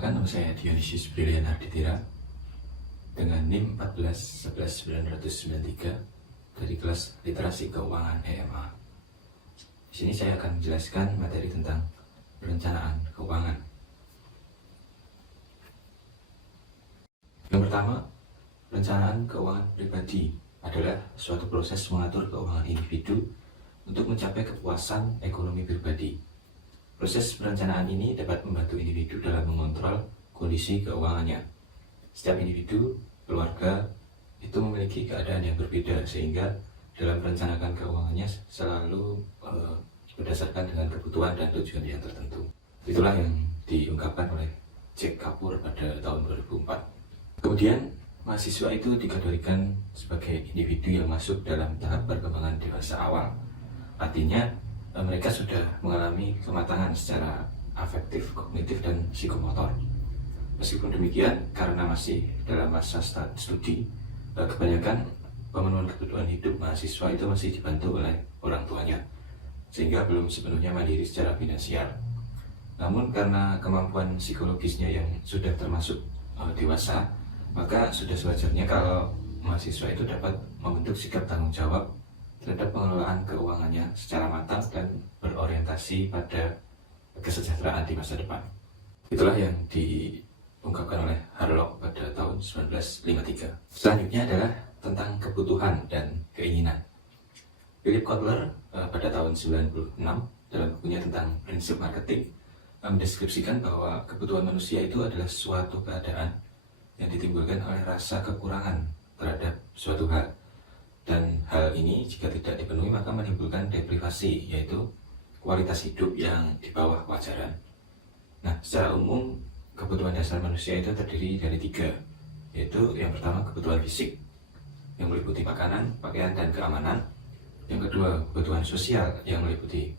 Perkenalkan, nama saya Dionysius Brilian Arditira dengan NIM 1411993 dari kelas Literasi Keuangan EMA. Di sini saya akan menjelaskan materi tentang perencanaan keuangan. Yang pertama, perencanaan keuangan pribadi adalah suatu proses mengatur keuangan individu untuk mencapai kepuasan ekonomi pribadi. Proses perencanaan ini dapat membantu individu dalam mengontrol kondisi keuangannya. Setiap individu, keluarga, itu memiliki keadaan yang berbeda, sehingga dalam merencanakan keuangannya selalu berdasarkan dengan kebutuhan dan tujuan yang tertentu. Itulah yang diungkapkan oleh Jack Kapoor pada tahun 2004. Kemudian, mahasiswa itu dikategorikan sebagai individu yang masuk dalam tahap perkembangan dewasa awal. Artinya, mereka sudah mengalami kematangan secara afektif, kognitif, dan psikomotor. Meskipun demikian, karena masih dalam masa studi, kebanyakan pemenuhan kebutuhan hidup mahasiswa itu masih dibantu oleh orang tuanya, sehingga belum sepenuhnya mandiri secara finansial. Namun karena kemampuan psikologisnya yang sudah termasuk dewasa, maka sudah sewajarnya kalau mahasiswa itu dapat membentuk sikap tanggung jawab terhadap pengelolaan keuangannya secara matang dan berorientasi pada kesejahteraan di masa depan. Itulah yang diungkapkan oleh Harlock pada tahun 1953. Selanjutnya adalah tentang kebutuhan dan keinginan. Philip Kotler pada tahun 96 dalam bukunya tentang prinsip marketing mendeskripsikan bahwa kebutuhan manusia itu adalah suatu keadaan yang ditimbulkan oleh rasa kekurangan terhadap suatu hal. Dan hal ini jika tidak dipenuhi maka menimbulkan deprivasi, yaitu kualitas hidup yang di bawah wajaran. Nah, secara umum kebutuhan dasar manusia itu terdiri dari 3, yaitu yang pertama kebutuhan fisik yang meliputi makanan, pakaian, dan keamanan. Yang kedua kebutuhan sosial yang meliputi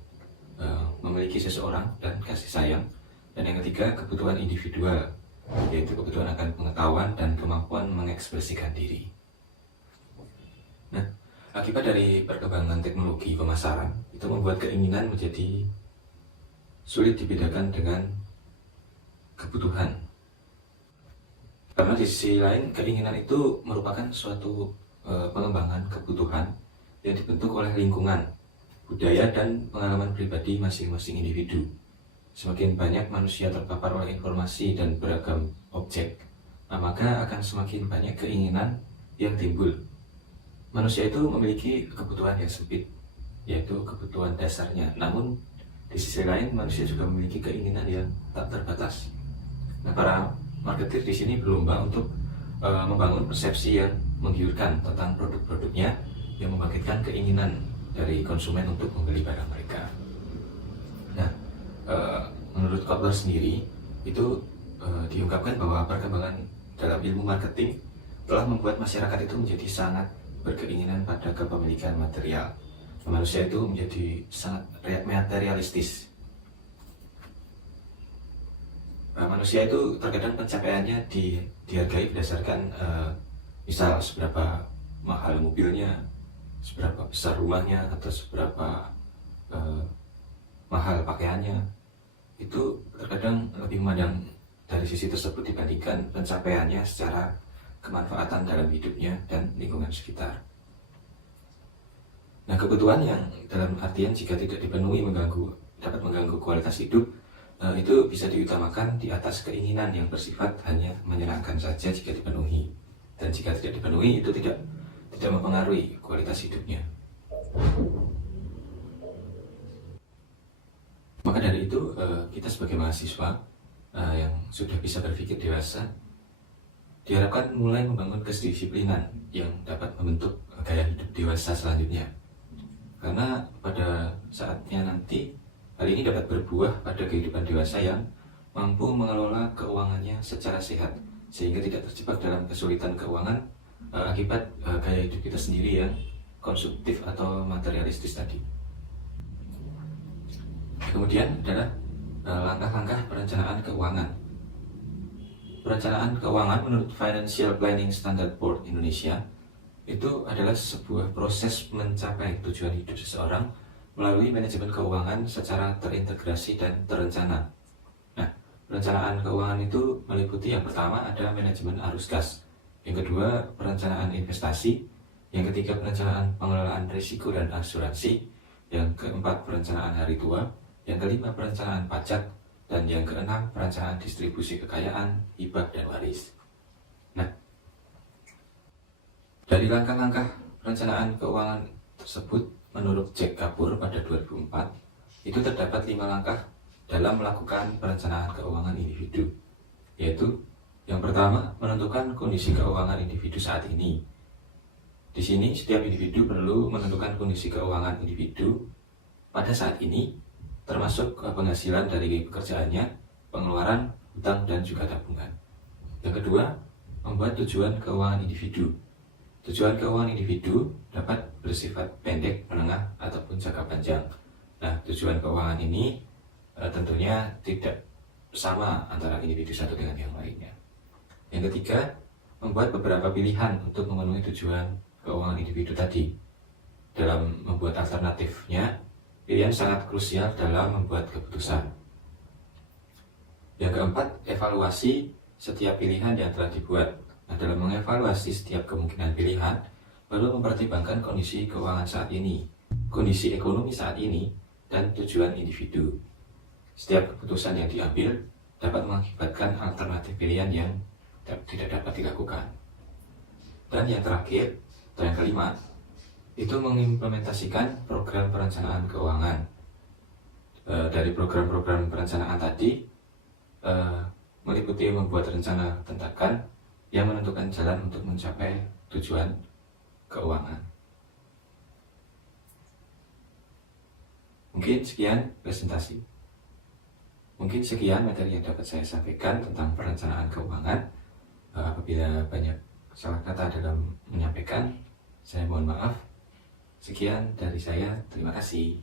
memiliki seseorang dan kasih sayang. Dan yang ketiga kebutuhan individual, yaitu kebutuhan akan pengetahuan dan kemampuan mengekspresikan diri. Nah, akibat dari perkembangan teknologi pemasaran itu membuat keinginan menjadi sulit dibedakan dengan kebutuhan. Karena di sisi lain, keinginan itu merupakan suatu pengembangan kebutuhan yang dibentuk oleh lingkungan, budaya, dan pengalaman pribadi masing-masing individu. Semakin banyak manusia terpapar oleh informasi dan beragam objek, maka akan semakin banyak keinginan yang timbul. Manusia itu memiliki kebutuhan yang sempit, yaitu kebutuhan dasarnya. Namun, di sisi lain, manusia juga memiliki keinginan yang tak terbatas. Nah, para marketer di sini berlomba untuk membangun persepsi yang menggiurkan tentang produk-produknya, yang membangkitkan keinginan dari konsumen untuk membeli barang mereka. Nah, menurut Kotler sendiri, itu diungkapkan bahwa perkembangan dalam ilmu marketing telah membuat masyarakat itu menjadi sangat berkeinginan pada kepemilikan material. Manusia itu menjadi sangat materialistis. Manusia itu terkadang pencapaiannya dihargai berdasarkan misal seberapa mahal mobilnya, seberapa besar rumahnya, atau seberapa mahal pakaiannya. Itu terkadang lebih memandang dari sisi tersebut dibandingkan pencapaiannya secara kemanfaatan dalam hidupnya dan lingkungan sekitar. Nah, kebutuhan yang dalam artian jika tidak dipenuhi dapat mengganggu kualitas hidup, itu bisa diutamakan di atas keinginan yang bersifat hanya menyenangkan saja jika dipenuhi. Dan jika tidak dipenuhi, itu tidak mempengaruhi kualitas hidupnya. Maka dari itu, kita sebagai mahasiswa yang sudah bisa berpikir dewasa, diharapkan mulai membangun kedisiplinan yang dapat membentuk gaya hidup dewasa selanjutnya. Karena pada saatnya nanti, hal ini dapat berbuah pada kehidupan dewasa yang mampu mengelola keuangannya secara sehat, sehingga tidak terjebak dalam kesulitan keuangan akibat gaya hidup kita sendiri yang konsumtif atau materialistis tadi. Kemudian adalah langkah-langkah perencanaan keuangan. Perencanaan keuangan menurut Financial Planning Standard Board Indonesia itu adalah sebuah proses mencapai tujuan hidup seseorang melalui manajemen keuangan secara terintegrasi dan terencana. Nah, Perencanaan keuangan itu meliputi yang pertama ada manajemen arus kas, yang kedua perencanaan investasi, yang ketiga perencanaan pengelolaan risiko dan asuransi, yang keempat perencanaan hari tua, yang kelima perencanaan pajak, dan yang keenam perencanaan distribusi kekayaan, hibah, dan waris. Nah, dari langkah-langkah perencanaan keuangan tersebut menurut Jack Kapoor pada 2004, itu terdapat 5 langkah dalam melakukan perencanaan keuangan individu, yaitu yang pertama, menentukan kondisi keuangan individu saat ini. Di sini, setiap individu perlu menentukan kondisi keuangan individu pada saat ini, termasuk penghasilan dari pekerjaannya, pengeluaran, hutang, dan juga tabungan. Yang kedua, membuat tujuan keuangan individu. Tujuan keuangan individu dapat bersifat pendek, menengah, ataupun jangka panjang. Nah, tujuan keuangan ini tentunya tidak sama antara individu satu dengan yang lainnya. Yang ketiga, membuat beberapa pilihan untuk memenuhi tujuan keuangan individu tadi. Dalam membuat alternatifnya, pilihan sangat krusial dalam membuat keputusan. Yang keempat, evaluasi setiap pilihan yang telah dibuat. Nah, dalam mengevaluasi setiap kemungkinan pilihan, perlu mempertimbangkan kondisi keuangan saat ini, kondisi ekonomi saat ini, dan tujuan individu. Setiap keputusan yang diambil dapat mengakibatkan alternatif pilihan yang tidak dapat dilakukan. Dan yang terakhir, atau yang kelima, itu mengimplementasikan program perencanaan keuangan. Dari program-program perencanaan tadi, meliputi membuat rencana tindakan yang menentukan jalan untuk mencapai tujuan keuangan. Mungkin sekian presentasi. Mungkin sekian materi yang dapat saya sampaikan tentang perencanaan keuangan. Apabila banyak salah kata dalam menyampaikan, saya mohon maaf. Sekian dari saya, terima kasih.